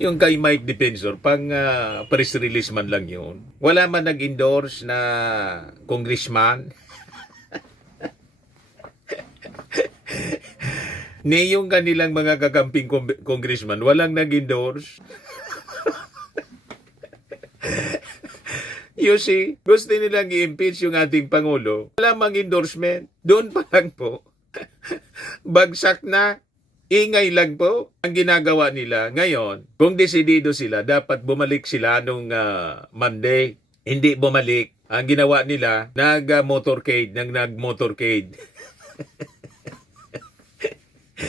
Yung kay Mike Defensor, pang press release man lang yun. Wala man nag-endorse na congressman. Ni yung kanilang mga kakamping congressman, walang nag-endorse. You see, gusto nilang i-impeach yung ating Pangulo. Wala mang endorsement. Doon pa lang po. Bagsak na. Ingay lang po ang ginagawa nila. Ngayon, kung desidido sila, dapat bumalik sila nung Monday. Hindi bumalik. Ang ginawa nila, nag-motorcade.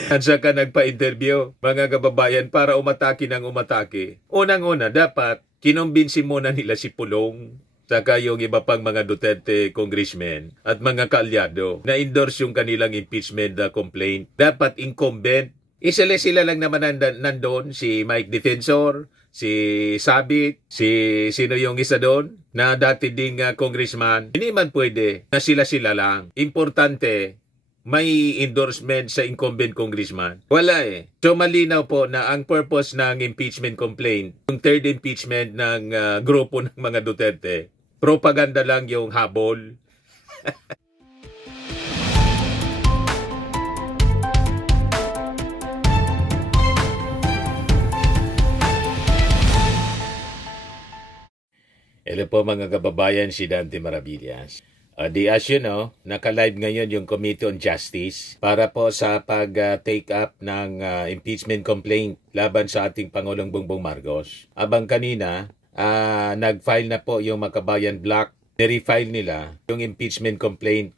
At saka nagpa-interview, mga kababayan, para umatake ng umatake. Unang-una, dapat kinumbinsi muna nila si Pulong, saka yung iba pang mga Duterte congressmen at mga kaalyado na endorse yung kanilang impeachment complaint. Dapat incumbent. Sila lang naman nandun, si Mike Defensor, si Sabit, sino yung isa doon na dati ding congressman. Hindi man pwede na sila lang. Importante, may endorsement sa incumbent congressman. Wala eh. So malinaw po na ang purpose ng impeachment complaint, yung third impeachment ng grupo ng mga Duterte, propaganda lang yung habol. Hello po mga kababayan, si Dante Maravillas. As you know, naka-live ngayon yung Committee on Justice para po sa pag-take up ng impeachment complaint laban sa ating Pangulong Bongbong Marcos. Abang kanina, nag-file na po yung Makabayan Block. Nirefile nila yung impeachment complaint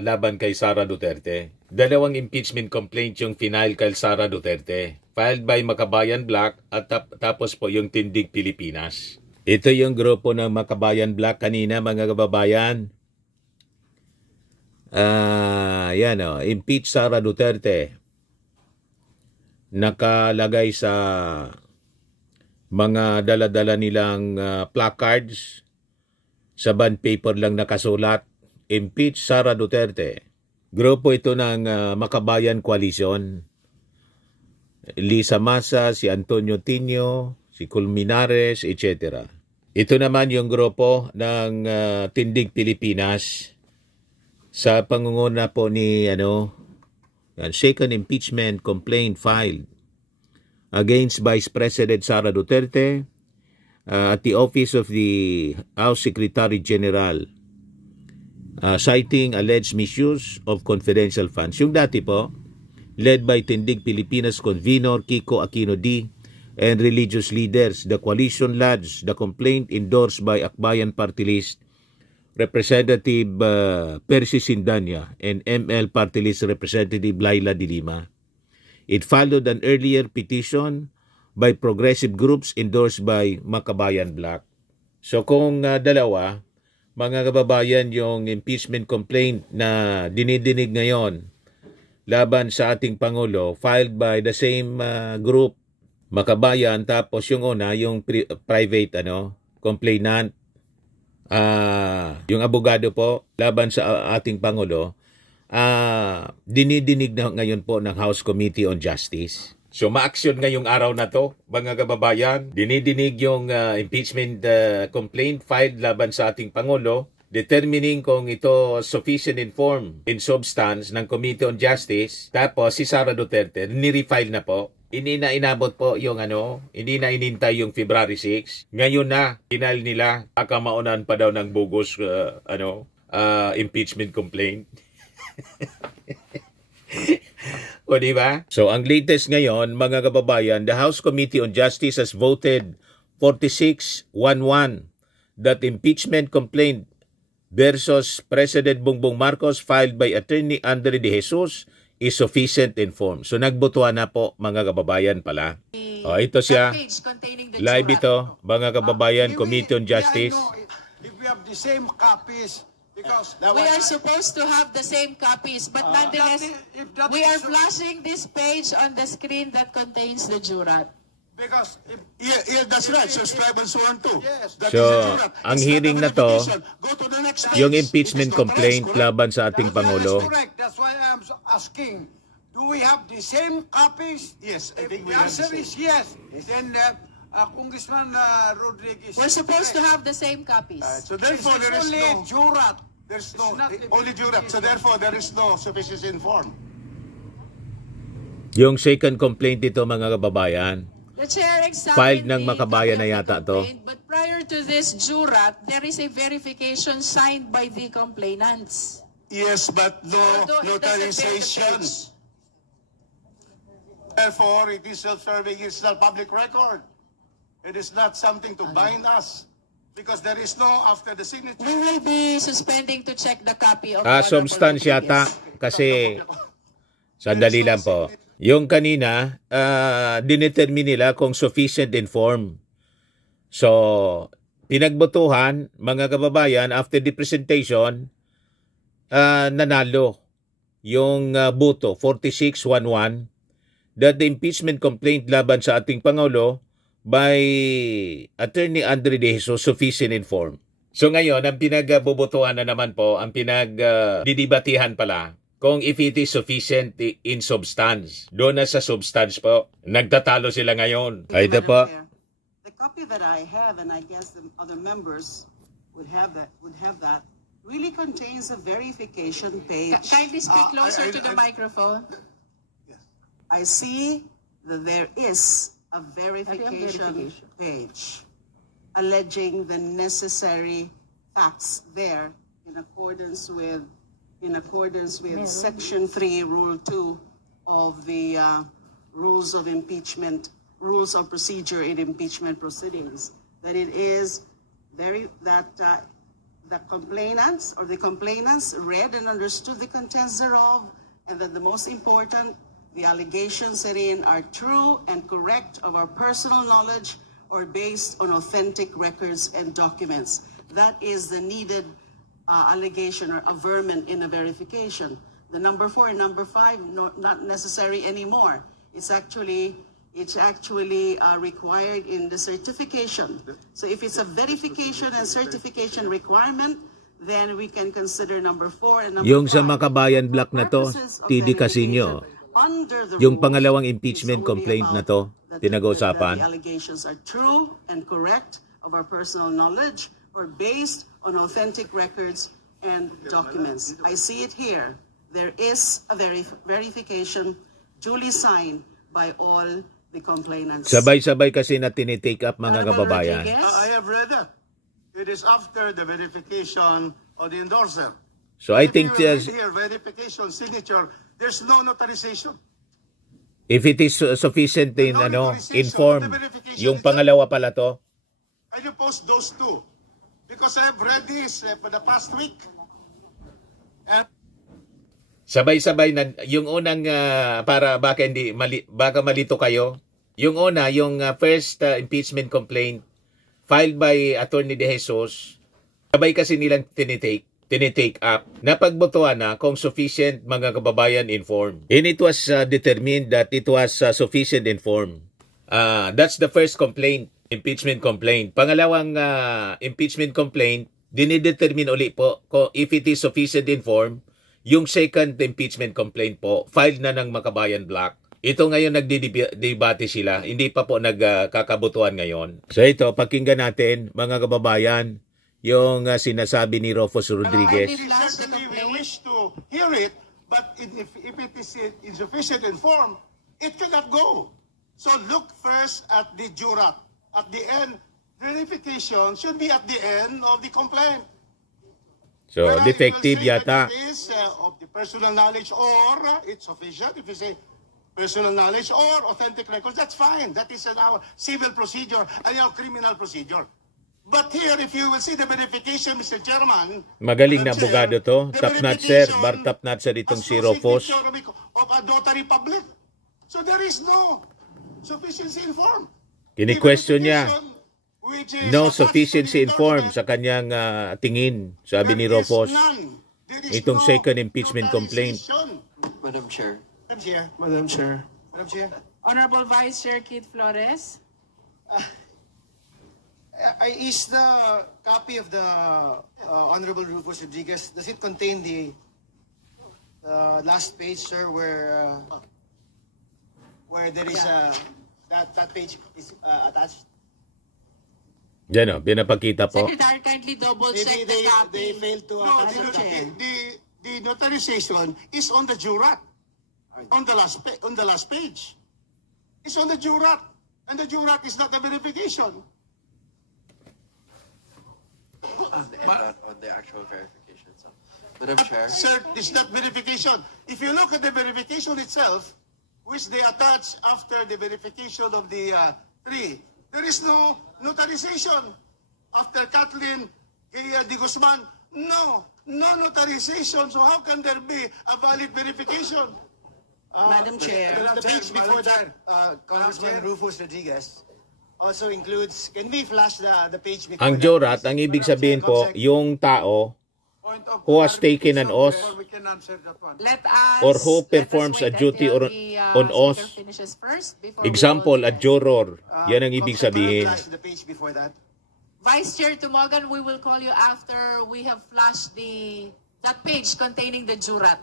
laban kay Sara Duterte. Dalawang impeachment complaint yung final kay Sara Duterte. Filed by Makabayan Block at tapos po yung Tindig Pilipinas. Ito yung grupo ng Makabayan Block kanina mga kababayan. Impeach Sara Duterte. Nakalagay sa mga dala-dala nilang placards. Sa bond paper lang nakasulat, Impeach Sara Duterte. Grupo ito ng Makabayan Coalition. Lisa Masa, si Antonio Tinio, si Colmenares, etc. Ito naman yung grupo ng Tindig Pilipinas. Sa pangunguna po ni second impeachment complaint filed against Vice President Sara Duterte at the Office of the House Secretary General citing alleged misuse of confidential funds. Yung dati po, led by Tindig Pilipinas convenor Kiko Aquino D. and religious leaders, the coalition lodged the complaint endorsed by Akbayan Party List Representative Percy Sindanya and ML Party List Representative Laila De Lima. It followed an earlier petition by progressive groups endorsed by Makabayan Block. So kung dalawa, mga kababayan, yung impeachment complaint na dinidinig ngayon laban sa ating Pangulo, filed by the same group, Makabayan, tapos yung una, yung private complainant, yung abogado po laban sa ating Pangulo, dinidinig na ngayon po ng House Committee on Justice. So ma-action ngayong araw na to, mga kababayan. Dinidinig yung impeachment complaint filed laban sa ating Pangulo, determining kung ito sufficient in form, in substance ng Committee on Justice. Tapos si Sara Duterte, nirefile na po. Hindi na inabot po yung hindi na inintay yung February 6. Ngayon na, final nila, maunaan pa daw ng bogus impeachment complaint. O diba? So ang latest ngayon, mga kababayan, the House Committee on Justice has voted 46-1-1 that impeachment complaint versus President Bongbong Marcos filed by Attorney Andre De Jesus is sufficient in form. So nagbotohan na po mga kababayan pala. Ito siya. Live ito, mga kababayan, Committee on Justice. If we have the same copies, because we are supposed to have the same copies, but nonetheless, we are flashing this page on the screen that contains the jurat. Because that's right. Subscribe and so on too. Yes. So, ang hearing na to, yung impeachment complaint laban sa ating Pangulo. That's correct. That's why I'm asking do we have the same copies? Yes, I If think we the have answer the is same. yes, then Congressman Rodriguez. We're supposed to have the same copies. So therefore, there is only no, jurat. there's It's no, not the only jurat. So therefore, there is no sufficiency in form. Yung second complaint dito mga kababayan, The chair examined filed ng the Makabayan copy na of the yata to. complaint, but prior to this jurat, there is a verification signed by the complainants. Yes, but no Although it doesn't bear the notarization. page. Therefore, it is self-serving. It's not public record. It is not something to bind us. Because there is no after the signature. We will be suspending to check the copy of substance yata kasi sandali lang po. Yung kanina, dinetermine nila kung sufficient in form. So, pinagbotohan, mga kababayan, after the presentation, nanalo yung boto, 46-11, that the impeachment complaint laban sa ating Pangulo by Attorney Andre De Jesus sufficient in form. So ngayon, ang pinagbobotohan na naman po, ang pinagdidibatihan pala, kung if it is sufficient in substance. Doon na sa substance po. Nagtatalo sila ngayon. Ay, ito Madam po. Chair, the copy that I have, and I guess the other members would have that, really contains a verification page. Kindly speak closer to the microphone. I see that there is a verification page alleging the necessary facts there in accordance with Section 3, Rule 2 of the Rules of Procedure in Impeachment Proceedings. That it is the complainants read and understood the contents thereof, and that the most important, the allegations therein are true and correct of our personal knowledge or based on authentic records and documents. That is the needed allegation or averment in a verification. The number 4 and number 5, not necessary anymore. It's actually required in the certification. So if it's a verification and certification requirement, then we can consider number 4 and number 5. Yung sa Makabayan Black na to, Purposes of TD Casino, under the yung rules, pangalawang it's impeachment only complaint na about to, that pinag-uusapan. the allegations are true and correct of our personal knowledge or based on authentic records and documents. I see it here. There is a verification duly signed by all the complainants. Sabay-sabay kasi na tinitake up mga Honorable kababayan. Rodriguez? I have read that. It is after the verification of the endorser. So I If think you read here, verification, signature, there's no notarization. if it is sufficient in inform, yung pangalawa pala to, I will post those two. Because I have read this for the past week. And sabay-sabay na yung unang para baka malito kayo. Yung una, yung first impeachment complaint filed by Attorney De Jesus, sabay kasi nilang tinitake up. Napagbotohan na kung sufficient mga kababayan informed. And it was determined that it was sufficient informed. That's the first complaint, impeachment complaint. Pangalawang impeachment complaint, dinidetermine uli po kung if it is sufficient informed. Yung second impeachment complaint po, filed na ng Makabayan Black. Ito ngayon nagdidebate sila, hindi pa po nagkakabutuhan ngayon. So ito, pakinggan natin mga kababayan, yung sinasabi ni Rufus Rodriguez. certainly we wish to hear it, but if it is insufficient in form, it cannot go. So look first at the jurat. At the end, verification should be at the end of the complaint. So, Whether defective you will say yata. that it is of the personal knowledge or it's sufficient. If you say personal knowledge or authentic records, that's fine. That is our civil procedure and our criminal procedure. But here, if you will see the verification, Mr. Chairman, Magaling na Madam Chair, abogado to. the Top-notch sir. verification Bar top-notch sir itong has si no Rufus. signature of a notary public. So there is no sufficiency in form. Kini-question The niya. verification, which is No attached sufficiency to the in form document, sa kanyang tingin, sabi ni there is Rufus. none. There is Itong no second impeachment complaint. notarization. Madam Chair. Madam Chair. Madam Chair. Madam Chair. Honorable Vice Chair Keith Flores. Is the copy of the Honorable Rufus Rodriguez, does it contain the the last page, sir, where there is that page is attached. Yan o, pinapakita po. Secretary, kindly double check Maybe the copy. they failed to No, attach it, Chair. the notarization is on the jurat, on the last page. It's on the jurat, and the jurat is not a verification. On the actual verification. So, Madam Chair. Sir, it's not verification. If you look at the verification itself, which they attach after the verification of the three, there is no notarization. After Kathleen Gaya de Guzman, no notarization. So how can there be a valid verification? Madam Chair. The page before that, Congressman Rufus Rodriguez, also includes, can we flash the page before Ang that, jurat, please? ang ibig Madam Chair, sabihin po, Comsec. yung tao Point of who has taken an oath before we can answer that one. Let us, or who let us performs a wait duty until or the, on oath. speaker finishes first before we Example, vote. a juror. Yan ang ibig Comsec, can we sabihin. flash the page before that? Vice Chair Tumogan, we will call you after we have flashed that page containing the jurat.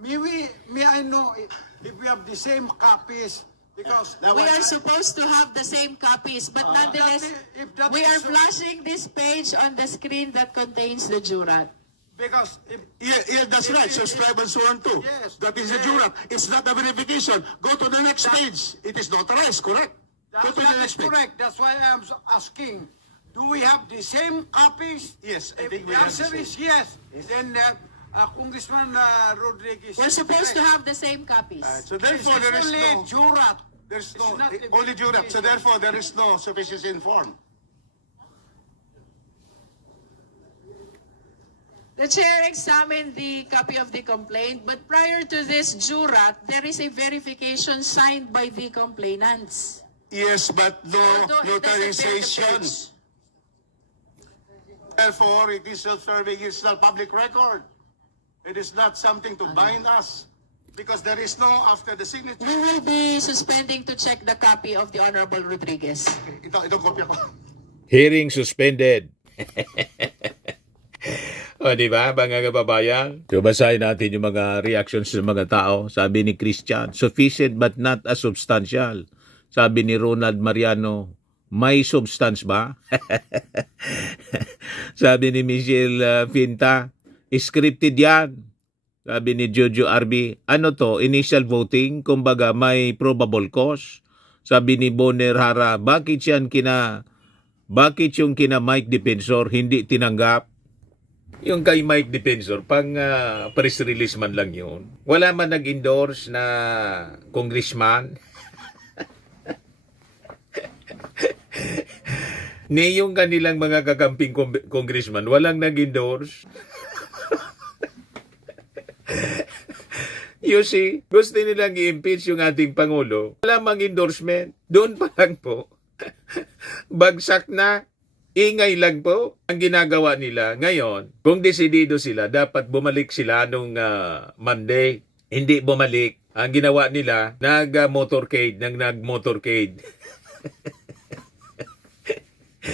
May I know if we have the same copies? Because Now, We are supposed to have the same copies, but nonetheless, if that we are is so- flashing this page on the screen that contains the jurat. because if Yeah, that's right. Subscribe and so on too. Yes. That is the jurat. It's not a verification. Go to the next page. It is notarized, correct? Go to the that is next page. correct, that's why I am asking. Do we have the same copies? Yes, I If think we the have the answer is yes, then Congressman Rodriguez. We're is supposed to correct. have the same copies. So therefore, there is Only no, jurat. there's It's no, not a only jurat. So verification. therefore, there is no sufficiency in form. The chair examined the copy of the complaint, but prior to this jurat, there is a verification signed by the complainants. Yes, but no Although it doesn't bear the notarization. page. Therefore, it is self-serving. It's not public record. It is not something to bind us. Because there is no after the signature. We will be suspending to check the copy of the Honorable Rodriguez. Ito kopya ko. Hearing suspended. O, di ba, mga kababayan? So, basahin natin yung mga reactions ng mga tao. Sabi ni Christian, sufficient but not as substantial. Sabi ni Ronald Mariano, may substance ba? Sabi ni Michelle Finta, scripted yan. Sabi ni Jojo Arby, ano to, initial voting? Kumbaga may probable cause. Sabi ni Bonner Hara, bakit yung kina Mike Defensor hindi tinanggap? Yung kay Mike Defensor, pang press release man lang yun. Wala man nag-endorse na congressman. Ni yung kanilang mga kakamping congressman, walang nag-endorse. You see, gusto nilang i-impeach yung ating Pangulo. Wala mang endorsement. Doon pa lang po. Bagsak na. Ingay lang po ang ginagawa nila. Ngayon, kung desidido sila, dapat bumalik sila nung Monday. Hindi bumalik. Ang ginawa nila, nag-motorcade.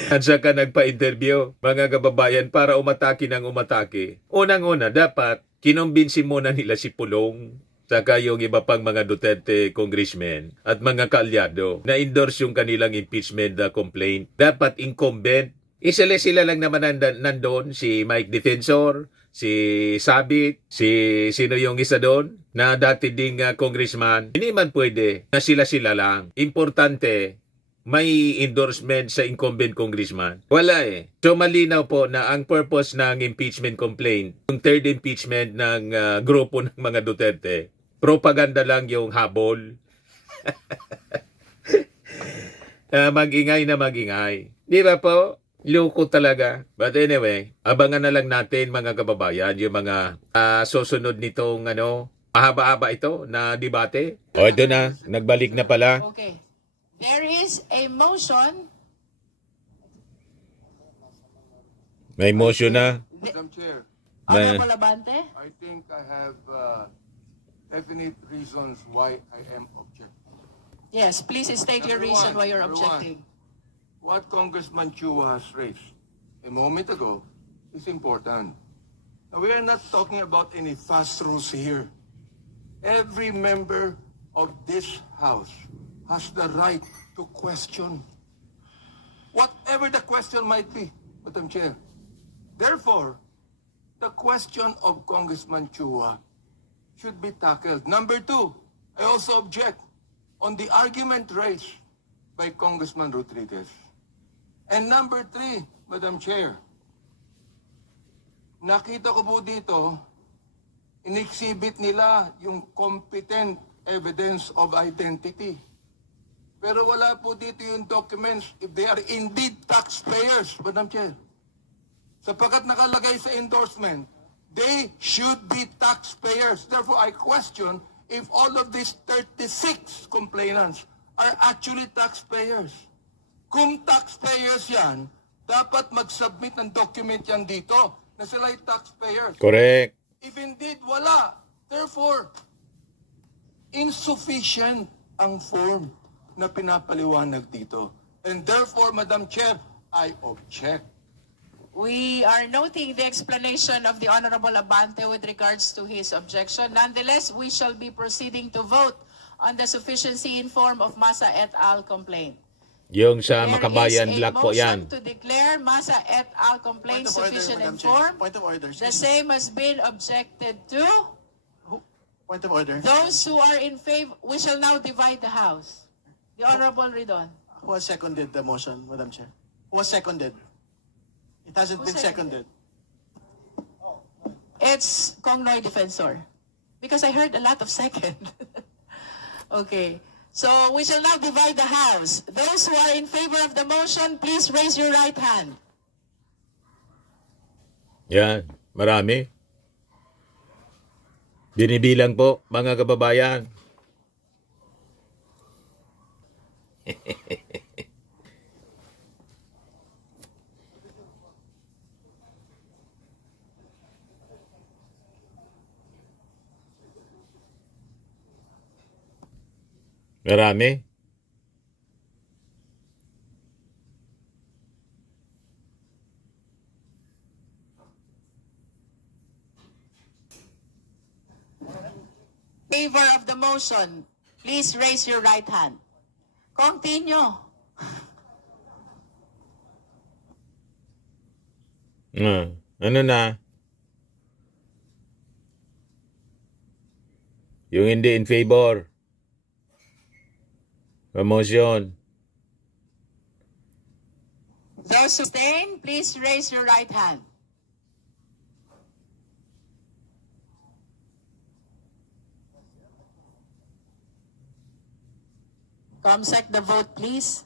At saka nagpa-interview, mga kababayan, para umatake ng umatake. Unang-una, dapat kinumbinsi muna nila si Pulong, saka yung iba pang mga Duterte congressmen at mga kaalyado na endorse yung kanilang impeachment complaint. Dapat incumbent. Sila lang naman nandun, si Mike Defensor, si Sabit, sino yung isa doon na dati ding congressman. Hindi man pwede na sila lang. Importante, may endorsement sa incumbent congressman. Wala eh. So malinaw po na ang purpose ng impeachment complaint, yung third impeachment ng grupo ng mga Duterte, propaganda lang yung habol. Mag-ingay na mag-ingay. Di ba po? Loko talaga. But anyway, abangan na lang natin mga kababayan yung mga susunod nitong mahaba-haba ito na debate. O ito na, nagbalik na pala. Okay. There is a motion. May motion na. Madam Chair, Honorable Abante? I think I have definite reasons why I am objecting. Yes, please state your Number reason one, why you're number objecting. What Congressman Chua has raised a moment ago is important. Now, we are not talking about any fast rules here. Every member of this House has the right to question whatever the question might be, Madam Chair. Therefore, the question of Congressman Chua should be tackled. Number two, I also object on the argument raised by Congressman Rodriguez. And number three, Madam Chair, nakita ko po dito, in-exhibit nila yung competent evidence of identity. Pero wala po dito yung documents if they are indeed taxpayers, Madam Chair. Sapagkat nakalagay sa endorsement, they should be taxpayers. Therefore, I question if all of these 36 complainants are actually taxpayers. Kung taxpayers yan, dapat mag-submit ng document yan dito na sila ay taxpayers. Correct. If indeed wala, therefore, insufficient ang form na pinapaliwanag dito. And therefore, Madam Chair, I object. We are noting the explanation of the Honorable Abante with regards to his objection. Nonetheless, we shall be proceeding to vote on the sufficiency in form of Masa et al. Complaint. Yung sa There Makabayan is a Black po yan. motion to declare Masa et al. Complaint Point of order, sufficient in Madam Chair. form. Point of order. The same has been objected to. Point of order. Those who are in favor, we shall now divide the House. The Honorable Ridon. Who has seconded the motion, Madam Chair? Who has seconded? It hasn't Who been seconded. It's Kong Noy Defensor. Because I heard a lot of second. Okay. So we shall now divide the House. Those who are in favor of the motion, please raise your right hand. Yan, marami. Binibilang po, mga kababayan. Marami. Favor of the motion, please raise your right hand. Continue. Ano na? Yung hindi in favor. Motion. Those who abstain, please raise your right hand. Comsec the vote, please.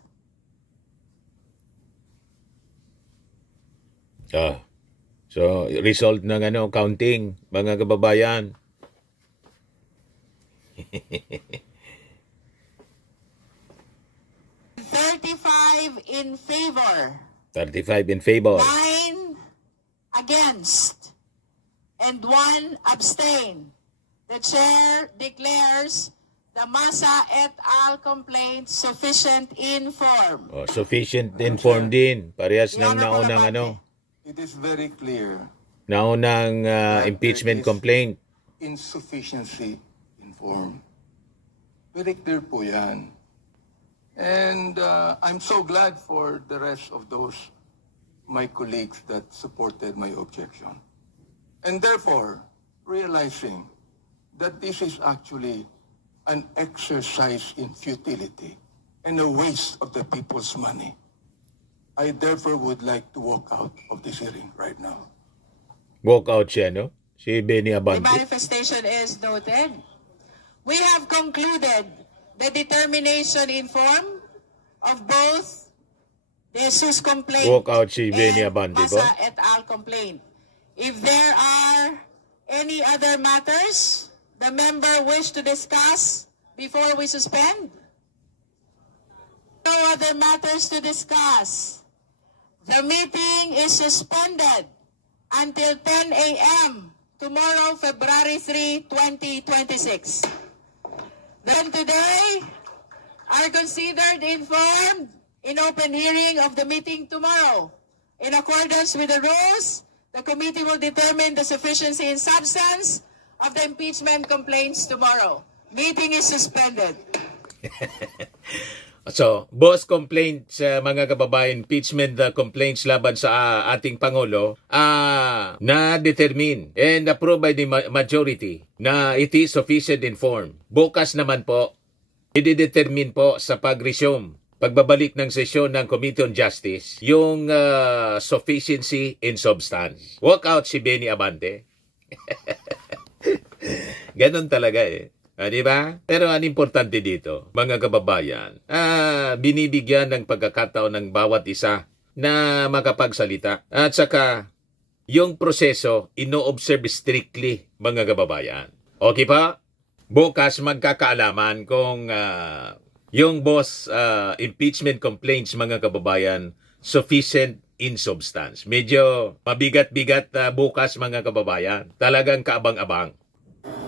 So, result ng counting, mga kababayan. In favor, 35 in favor. 9 against, and 1 abstain. The chair declares the Masa et al. Complaint sufficient in form. Sufficient informed din. Parehas ng naunang It is very clear naunang impeachment complaint. insufficiency in form. Very clear po yan. And I'm so glad for the rest of those, my colleagues that supported my objection. And therefore, realizing that this is actually an exercise in futility and a waste of the people's money, I therefore would like to walk out of this hearing right now. Walk out siya, no? Si Benny The Abante. manifestation is noted. We have concluded the determination in form of both the Jesus complaint Walk out si Benny and Abante po. Masa et al. Complaint. If there are any other matters the member wish to discuss before we suspend? No other matters to discuss. The meeting is suspended until 10 a.m. tomorrow, February 3, 2026. Then today are considered informed in open hearing of the meeting tomorrow. In accordance with the rules, The committee will determine the sufficiency and substance of the impeachment complaints tomorrow. Meeting is suspended. So, boss complaints mga kababayan, impeachment complaints laban sa ating Pangulo, na-determine and approved by the majority na it is sufficient in form. Bukas naman po, i-determine po sa pag-resume, pagbabalik ng sesyon ng Committee on Justice, yung sufficiency in substance. Walk out si Benny Abante. Ganon talaga eh. Di ba? Pero ang importante dito, mga kababayan, binibigyan ng pagkakataon ng bawat isa na makapagsalita. At saka, yung proseso, ino-observe strictly, mga kababayan. Okay pa? Bukas magkakaalaman kung yung boss impeachment complaints, mga kababayan, sufficient in substance. Medyo mabigat-bigat bukas, mga kababayan. Talagang kaabang-abang.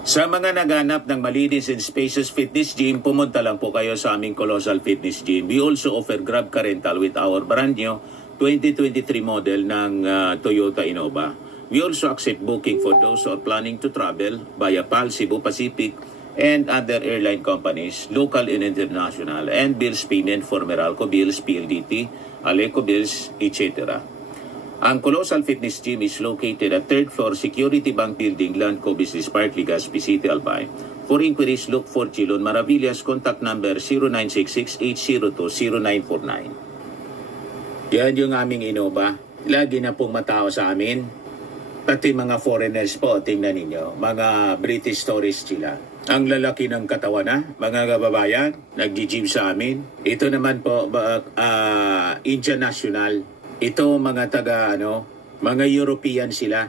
Sa mga naghanap ng malinis and spacious fitness gym, pumunta lang po kayo sa aming Colossal Fitness Gym. We also offer Grab Car Rental with our brand new 2023 model ng Toyota Innova. We also accept booking for those who are planning to travel via PAL, Cebu Pacific, and other airline companies, local and international, and bills payment for Meralco Bills, PLDT, Aleco Bills, etc. Ang Colossal Fitness Gym is located at 3rd floor Security Bank Building, Landco Business Park, Legazpi City, Albay. For inquiries, look for Chilon Maravillas. Contact number 0966-802-0949. Yan yung aming Innova. Lagi na pong matao sa amin. Pati mga foreigners po, tingnan ninyo. Mga British tourists sila. Ang lalaki ng katawan na, mga kababayan, nag-gym sa amin. Ito naman po, Indian National. Ito mga mga European sila.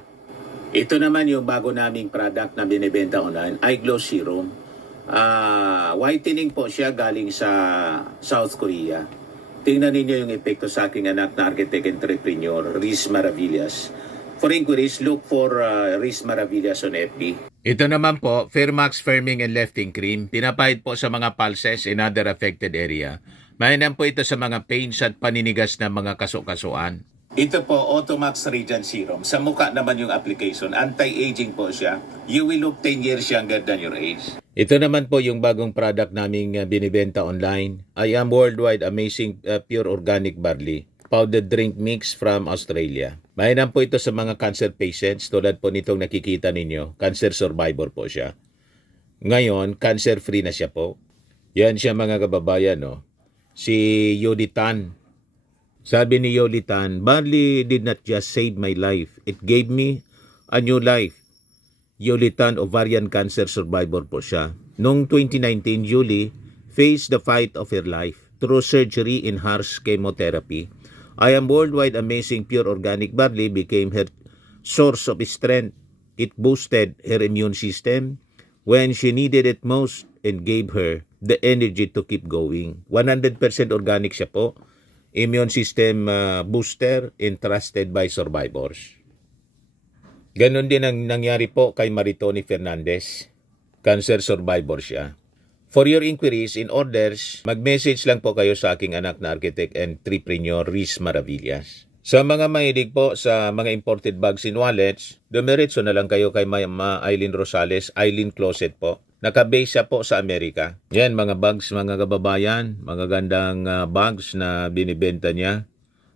Ito naman yung bago naming product na binibenta online, Eye Glow Serum. Whitening po siya galing sa South Korea. Tingnan ninyo yung epekto sa aking anak na architect entrepreneur, Riz Maravillas. For inquiries, look for Riz Maravillas on FB. Ito naman po, Fairmax Firming and Lifting Cream. Pinapahid po sa mga pulses in other affected area. Mainam po ito sa mga pains at paninigas na mga kasukasuan. Ito po, Automax Radiant Serum. Sa mukha naman yung application. Anti-aging po siya. You will look 10 years younger than your age. Ito naman po yung bagong product naming binibenta online. I am Worldwide Amazing Pure Organic Barley Powdered Drink Mix from Australia. Mainam po ito sa mga cancer patients. Tulad po nitong nakikita ninyo. Cancer survivor po siya. Ngayon, cancer-free na siya po. Yan siya, mga kababayan, no? Si Yoli Tan. Sabi ni Yoli Tan, barley did not just save my life. It gave me a new life. Yoli Tan, ovarian cancer survivor po siya. Noong 2019, Yoli faced the fight of her life through surgery and harsh chemotherapy. I am Worldwide Amazing Pure Organic Barley became her source of strength. It boosted her immune system when she needed it most and gave her the energy to keep going. 100% organic siya po. Immune system booster and trusted by survivors. Ganon din ang nangyari po kay Maritoni Fernandez. Cancer survivor siya. For your inquiries and orders, mag-message lang po kayo sa aking anak na architect and entrepreneur, Riz Maravillas. Sa mga mahilig po sa mga imported bags and wallets, dumiretso na lang kayo kay Ma'am Aileen Rosales, Aileen Closet po. Nakabase siya po sa Amerika. Yan, mga bags, mga kababayan, mga gandang bags na binibenta niya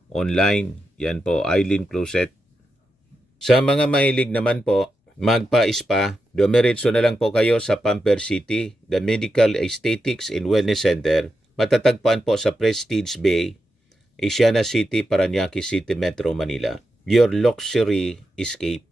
online. Yan po, Aileen Closet. Sa mga mahilig naman po, magpa-spa, dumiretso na lang po kayo sa Pamper City, the Medical Aesthetics and Wellness Center. Matatagpuan po sa Prestige Bay, Asiana City, Parañaque City, Metro Manila. Your luxury escape.